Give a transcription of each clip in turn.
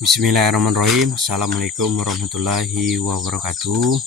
Bismillahirrahmanirrahim. Assalamualaikum warahmatullahi wabarakatuh.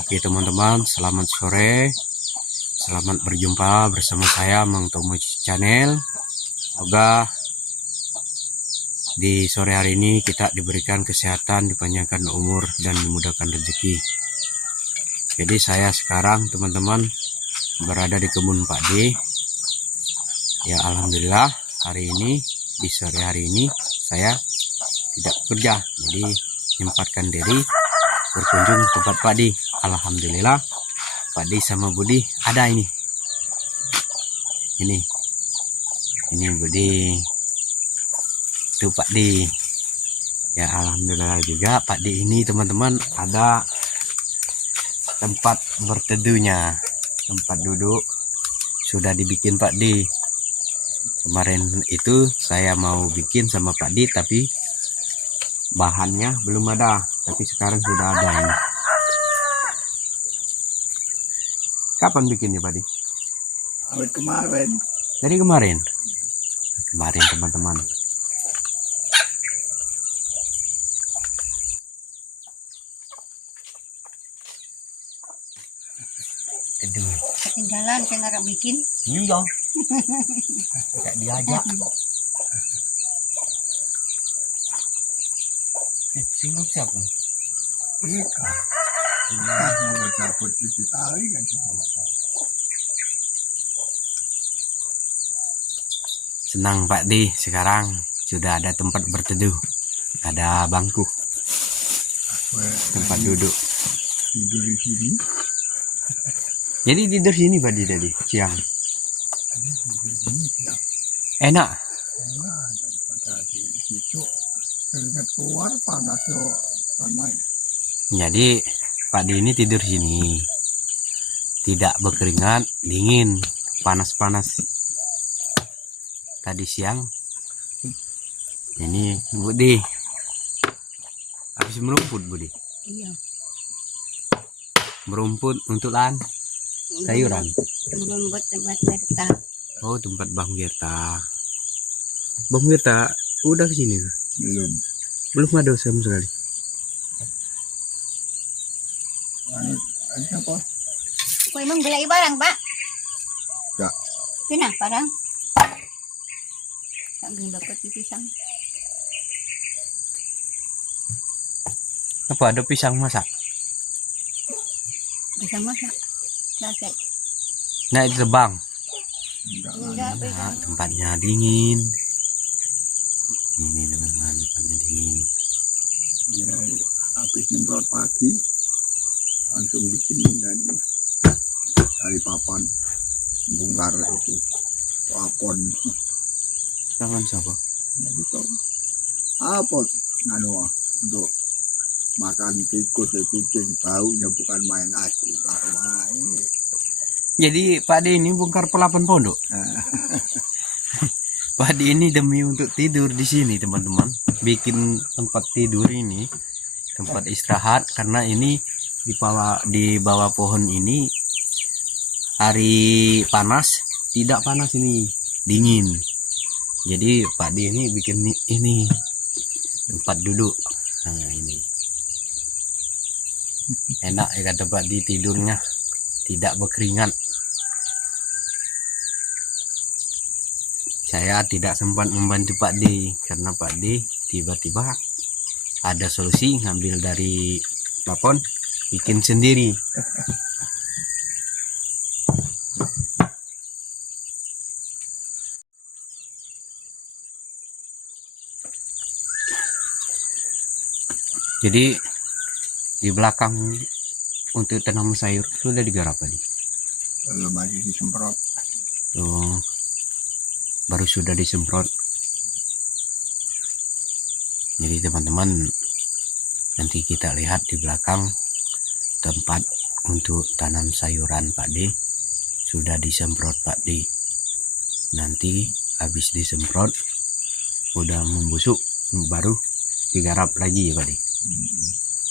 Oke teman-teman, selamat sore. Selamat berjumpa bersama saya Mang Tomo Channel. Semoga di sore hari ini kita diberikan kesehatan, dipanjangkan umur, dan dimudahkan rezeki. Jadi saya sekarang teman-teman berada di kebun Pak D. Ya alhamdulillah hari ini, di sore hari ini saya tidak kerja, jadi menyempatkan diri berkunjung ke tempat Pak D. Alhamdulillah Pak D sama Budi ada ini Budi, itu Pak D. Ya alhamdulillah juga Pak D ini teman-teman ada tempat berteduhnya, tempat duduk sudah dibikin Pak D. Kemarin itu saya mau bikin sama Pak D tapi bahannya belum ada, tapi sekarang sudah ada ini. Kapan bikinnya Pak D? Kemarin. Dari kemarin teman-teman. Aduh, Ketinggalan saya ngarep bikin. iya. Tidak diajak. Singgung siapa? Mereka. Mau bercabut di tali kan semua. Senang Pak D, sekarang sudah ada tempat berteduh, ada bangku, tempat duduk. Tidur di sini. Jadi tidur sini Pak D tadi siang. Enak. Daripada di situ. Keringat keluar panas tuh ramai. Jadi Pak D ini tidur sini, tidak berkeringat, dingin, panas-panas. Tadi siang ini Budi habis merumput Budi, Iya. merumput untuk lahan sayuran. Belum buat tempat cerita. Oh tempat Bang Wirta. Bang Wirta udah kesini? Belum ada sama sekali. Ini apa? Kau emang beli barang Pak? Ya. Kena barang? Tak belum dapat pisang. Apa ada pisang masak? Pisang masak. Dapat. Nah itu bang. Enggak pisang. Nah, tempatnya dingin. Ini teman-teman, tempatnya dingin. Ya, habis nyemprot pagi langsung bikin dari papan bongkar itu apon. Tangan siapa? Jadi tuh apa untuk makan tikus kucing baunya bukan main asli main. Jadi Pak D ini bongkar pelapan pondok. Pak D ini demi untuk tidur di sini teman-teman, bikin tempat tidur ini, tempat istirahat, karena ini di bawah pohon ini hari panas, tidak panas ini, dingin. Jadi Pak D ini bikin ini tempat duduk. Nah ini enak ya kata Pak D, tidurnya tidak berkeringat. Saya tidak sempat membantu Pak D karena Pak D tiba-tiba ada solusi ngambil dari plafon, bikin sendiri. Jadi di belakang untuk tanam sayur sudah digarap tadi. Belum lagi disemprot. Oh, baru sudah disemprot. Jadi teman-teman nanti kita lihat di belakang tempat untuk tanam sayuran Pak D sudah disemprot Pak D. Nanti habis disemprot udah membusuk baru digarap lagi ya Pak D.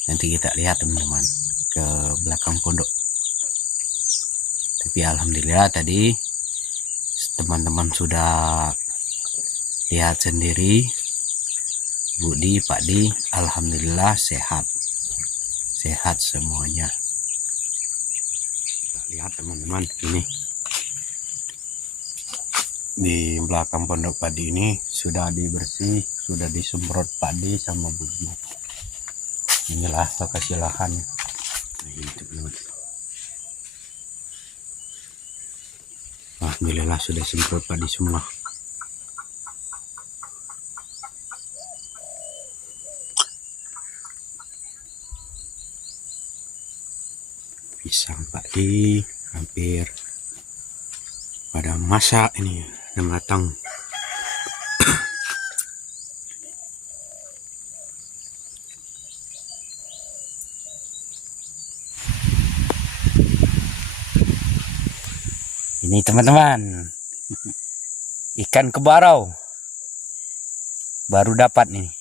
Nanti kita lihat teman-teman ke belakang pondok. Tapi alhamdulillah tadi teman-teman sudah lihat sendiri Budi, Pak Di, alhamdulillah sehat. Sehat semuanya. Kita lihat teman-teman, ini di belakang pondok padi ini sudah dibersih, sudah disemprot padi sama Budi. Inilah lokasi lahan. Nah, ini teman-teman. Alhamdulillah sudah semprot padi semua. Pisang padi hampir pada masa ini udah matang. Ini teman-teman, ikan kebarau baru dapat nih.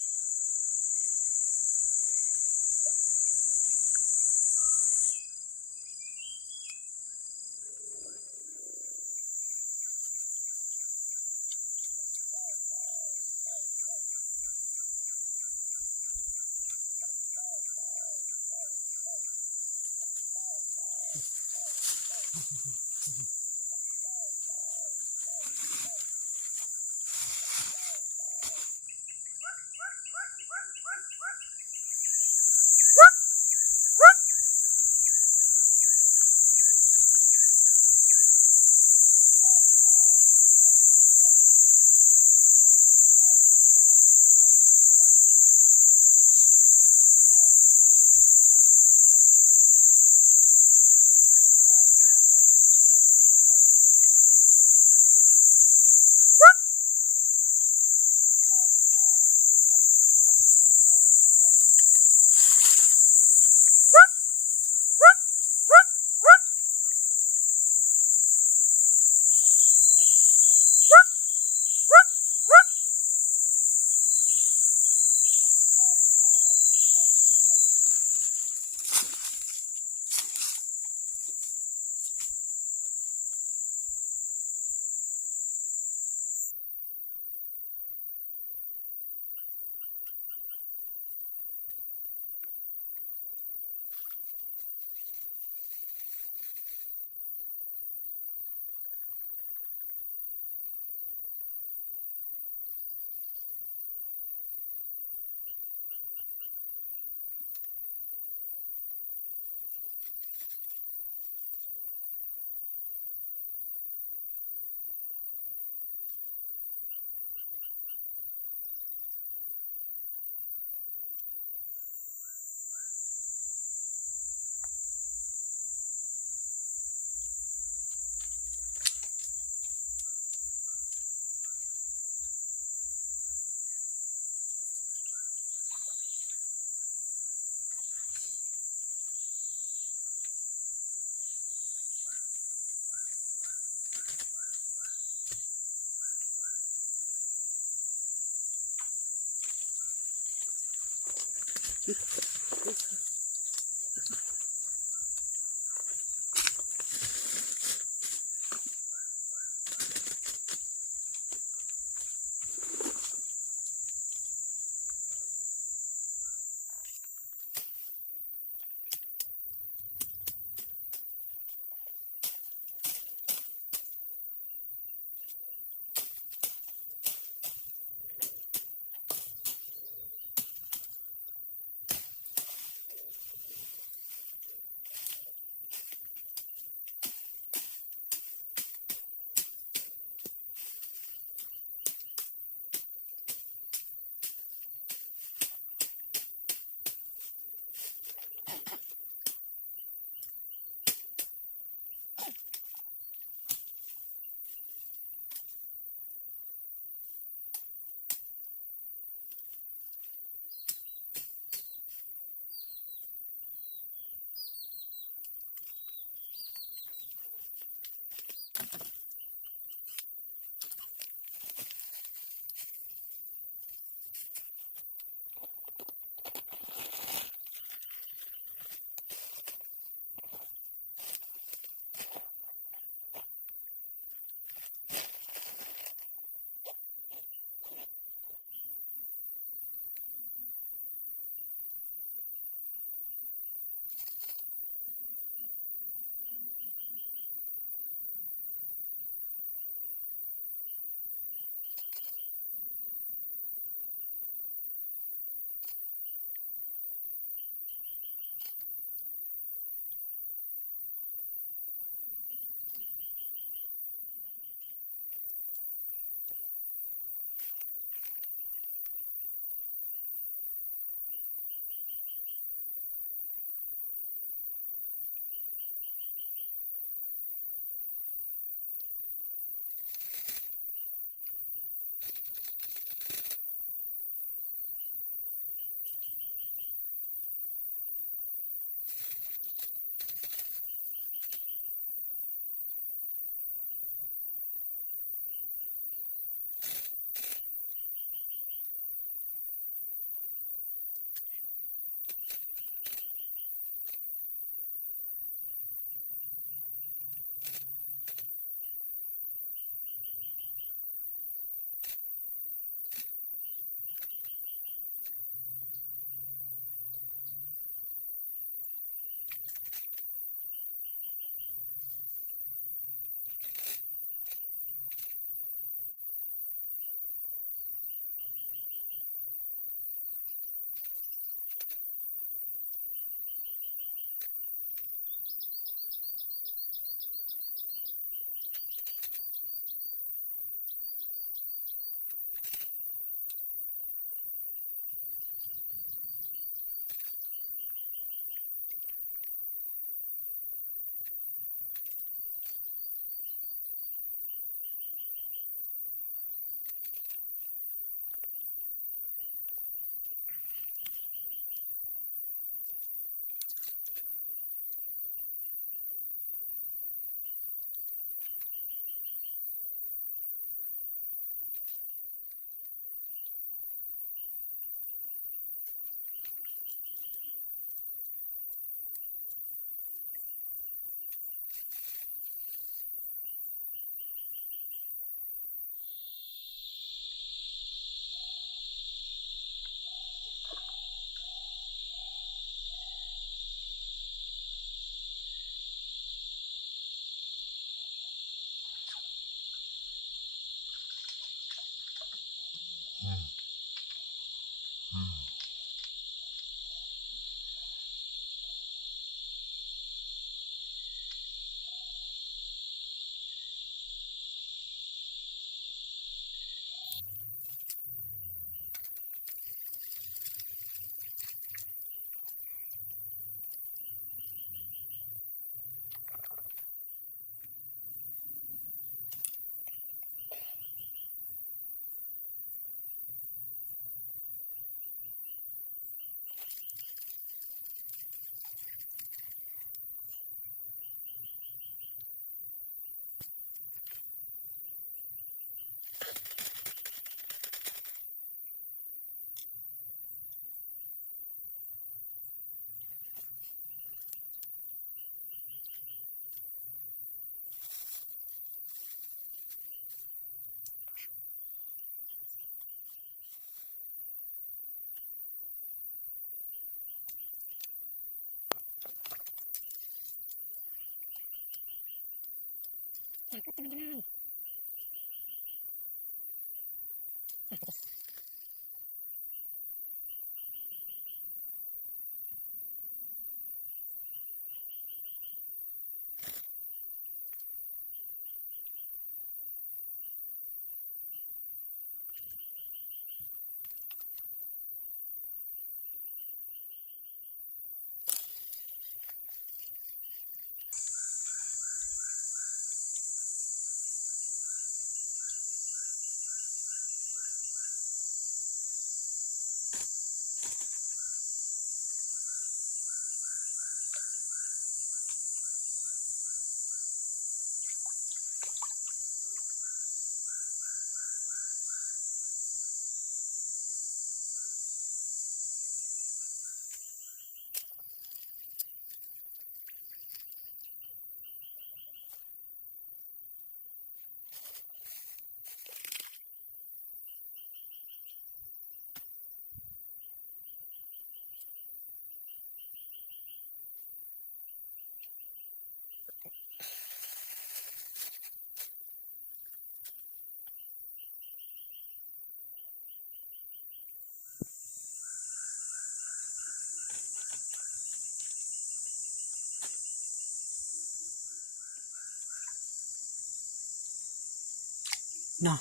Nah,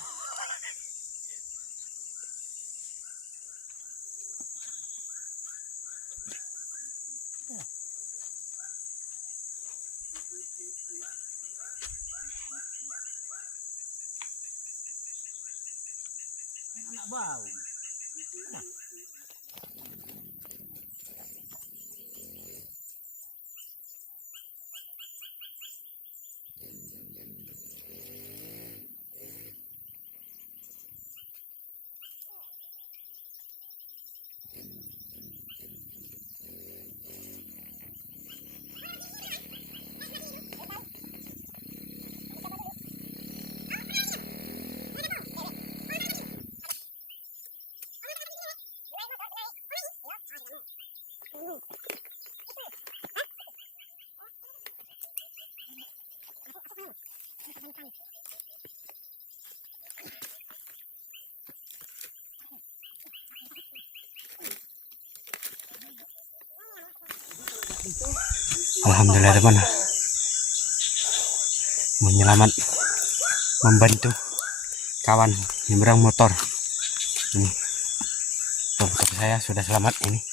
anak bau. Alhamdulillah teman, menyelamat, membantu kawan nyebrang motor. Ini motor saya sudah selamat ini.